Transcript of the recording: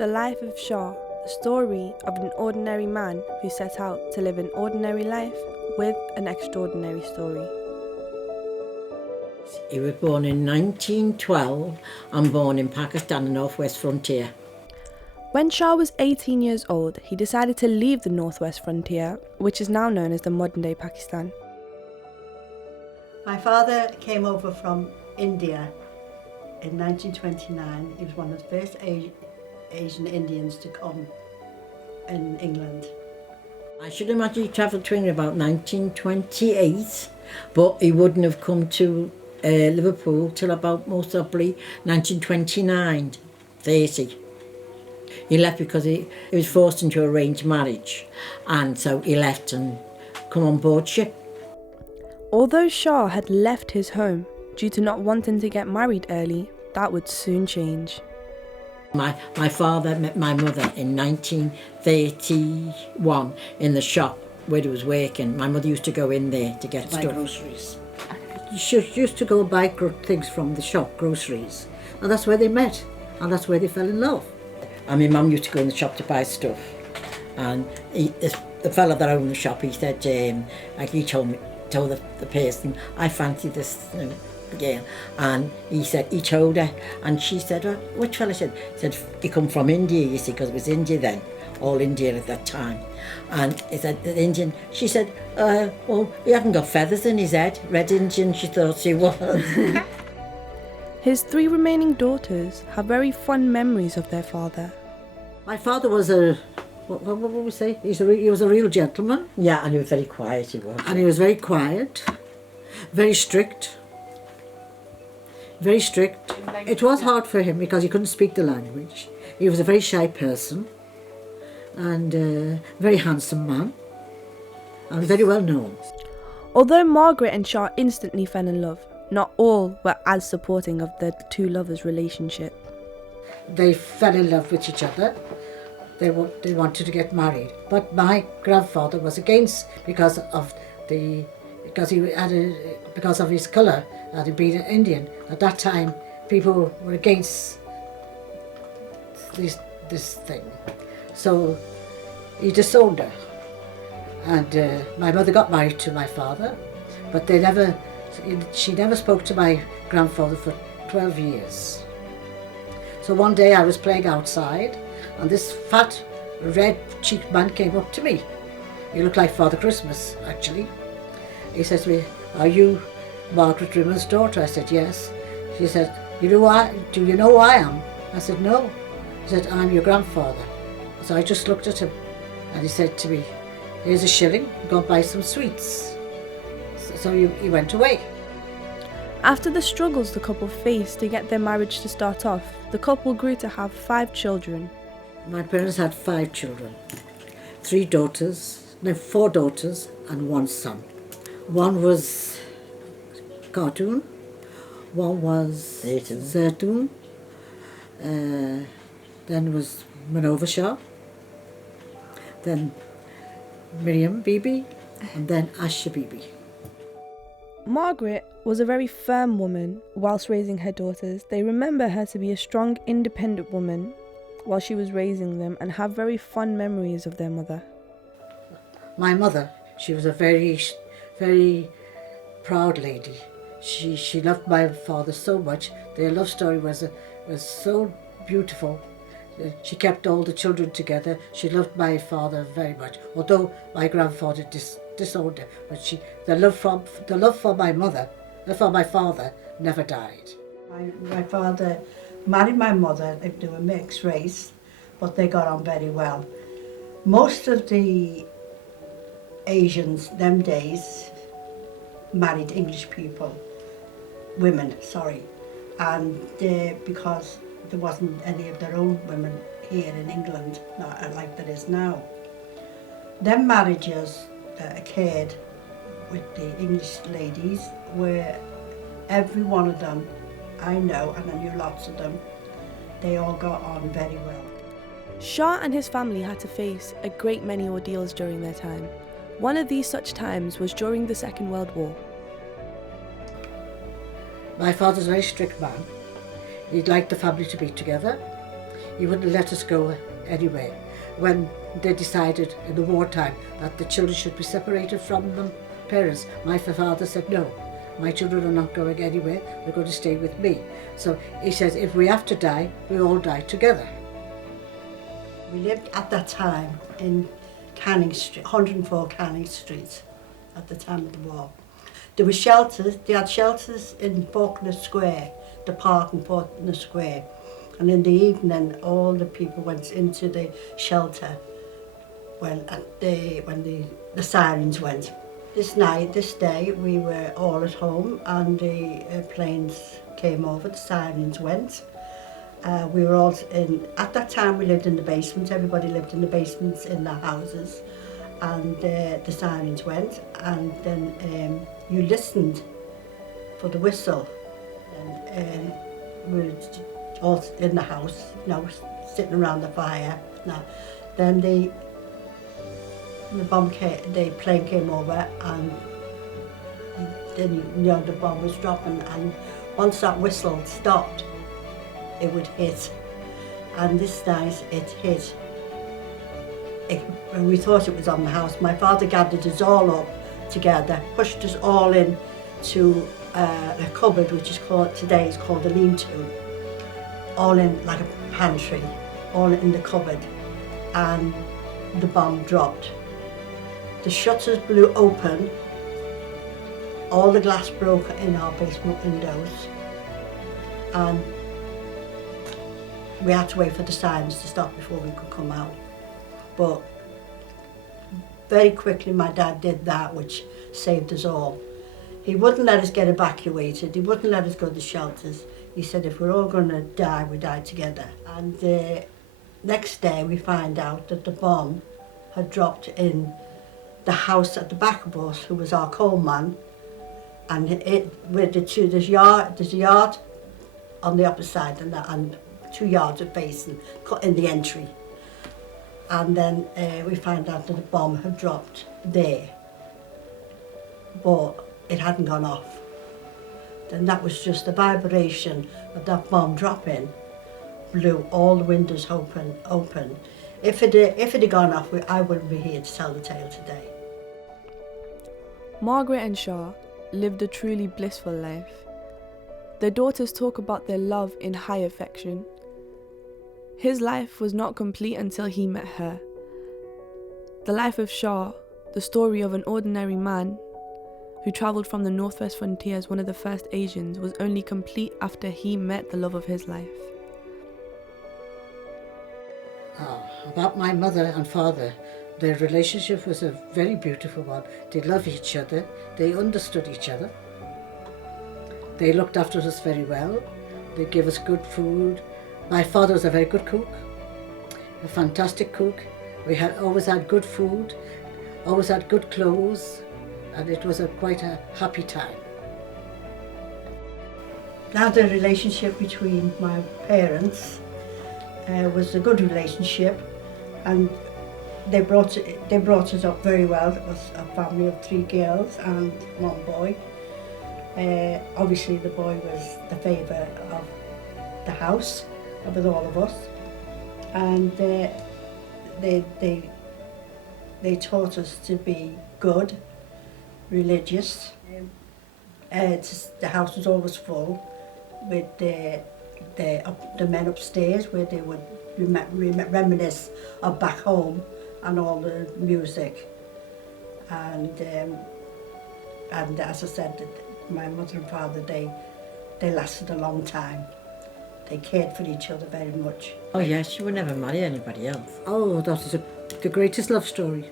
The Life of Shah, the story of an ordinary man who set out to live an ordinary life with an extraordinary story. He was born in 1912 and born in Pakistan, the Northwest Frontier. When Shah was 18 years old, he decided to leave the Northwest Frontier, which is now known as the modern-day Pakistan. My father came over from India in 1929. He was one of the first Asian Indians to come in England. I should imagine he travelled to England about 1928, but he wouldn't have come to Liverpool till about most probably 1929, 30. He left because he was forced into arranged marriage, and so he left and come on board ship. Although Shah had left his home due to not wanting to get married early, that would soon change. My father met my mother in 1931 in the shop where he was working. My mother used to go in there to get stuff. Groceries. She used to go buy things from the shop, groceries, and that's where they met, and that's where they fell in love. And my mum used to go in the shop to buy stuff, and the fella that owned the shop, he said, he told the person, I fancy this girl, and he said, he told her, and she said, oh, which fella? Said he come from India, you see, because it was India then, all India at that time. And he said, the Indian, she said, well, he hadn't got feathers in his head, red Indian, she thought he was. His three remaining daughters have very fond memories of their father. My father was what would we say? He was a real gentleman. Yeah, and he was very quiet, he was. And he was very quiet, very strict. Very strict. It was hard for him because he couldn't speak the language. He was a very shy person and a very handsome man and very well known. Although Margret and Shah instantly fell in love, not all were as supporting of the two lovers' relationship. They fell in love with each other. They wanted to get married, but my grandfather was against because of his colour, had being an Indian. At that time, people were against this thing, so he disowned her. And my mother got married to my father, but she never spoke to my grandfather for 12 years. So one day I was playing outside, and this fat, red-cheeked man came up to me. He looked like Father Christmas, actually. He said to me, are you Margret Rimmer's daughter? I said, yes. She said, do you know who I am? I said, no. He said, I'm your grandfather. So I just looked at him, and he said to me, here's a shilling, go and buy some sweets. So he went away. After the struggles the couple faced to get their marriage to start off, the couple grew to have 5 children. My parents had 5 children, 4 daughters and 1 son. One was Cartoon, one was Zaitoon, then was Miriam Shah, then Miriam Bibi, and then Asha Bibi. Margret was a very firm woman whilst raising her daughters. They remember her to be a strong, independent woman while she was raising them and have very fond memories of their mother. My mother, she was a very, very proud lady. She loved my father so much. Their love story was so beautiful. She kept all the children together. She loved my father very much, although my grandfather disowned her. But the love for my father never died. My father married my mother. They were mixed race, but they got on very well. Most of the Asians them days married English women, and because there wasn't any of their own women here in England, not like there is now. Them marriages that occurred with the English ladies were, every one of them, I know, and I knew lots of them, they all got on very well. Shah and his family had to face a great many ordeals during their time. One of these such times was during the Second World War. My father's a very strict man. He'd like the family to be together. He wouldn't let us go anywhere. When they decided in the wartime that the children should be separated from them parents, my father said no. My children are not going anywhere, they're going to stay with me. So he says, if we have to die, we all die together. We lived at that time in Canning Street, 104 Canning Street, at the time of the war. There were shelters, they had shelters in Faulkner Square, the park in Faulkner Square. And in the evening, all the people went into the shelter when the sirens went. This day, we were all at home and the planes came over, the sirens went. We were all at that time we lived in the basement, everybody lived in the basements in their houses. And the sirens went, and then you listened for the whistle. And we were all in the house, sitting around the fire. Now, then the plane came over, and then the bomb was dropping, and once that whistle stopped, it would hit. And this night it hit. And we thought it was on the house. My father gathered us all up together, pushed us all in to a cupboard, which is called a lean-to, all in like a pantry, all in the cupboard, and the bomb dropped. The shutters blew open, all the glass broke in our basement windows, and we had to wait for the sirens to stop before we could come out. But very quickly my dad did that, which saved us all. He wouldn't let us get evacuated, he wouldn't let us go to shelters. He said if we're all going to die, we die together. And the next day we find out that the bomb had dropped in the house at the back of us, who was our coal man, and there's a yard on the opposite side and 2 yards of basin in the entry. And then we found out that the bomb had dropped there, but it hadn't gone off. Then that was just the vibration of that bomb dropping blew all the windows open. If it had gone off, I wouldn't be here to tell the tale today. Margret and Shah lived a truly blissful life. Their daughters talk about their love in high affection. His life was not complete until he met her. The life of Shah, the story of an ordinary man who travelled from the northwest frontier as one of the first Asians, was only complete after he met the love of his life. About my mother and father, their relationship was a very beautiful one. They loved each other, they understood each other. They looked after us very well, they gave us good food. My father was a very good cook, a fantastic cook. We always had good food, always had good clothes, and it was quite a happy time. Now the relationship between my parents was a good relationship, and they brought us up very well. It was a family of 3 girls and 1 boy. Obviously the boy was the favourite of the house with all of us, and they taught us to be good, religious. The house was always full with the men upstairs, where they would reminisce of back home and all the music. And as I said, my mother and father, they lasted a long time. They cared for each other very much. Oh yes, she would never marry anybody else. Oh, that is the greatest love story.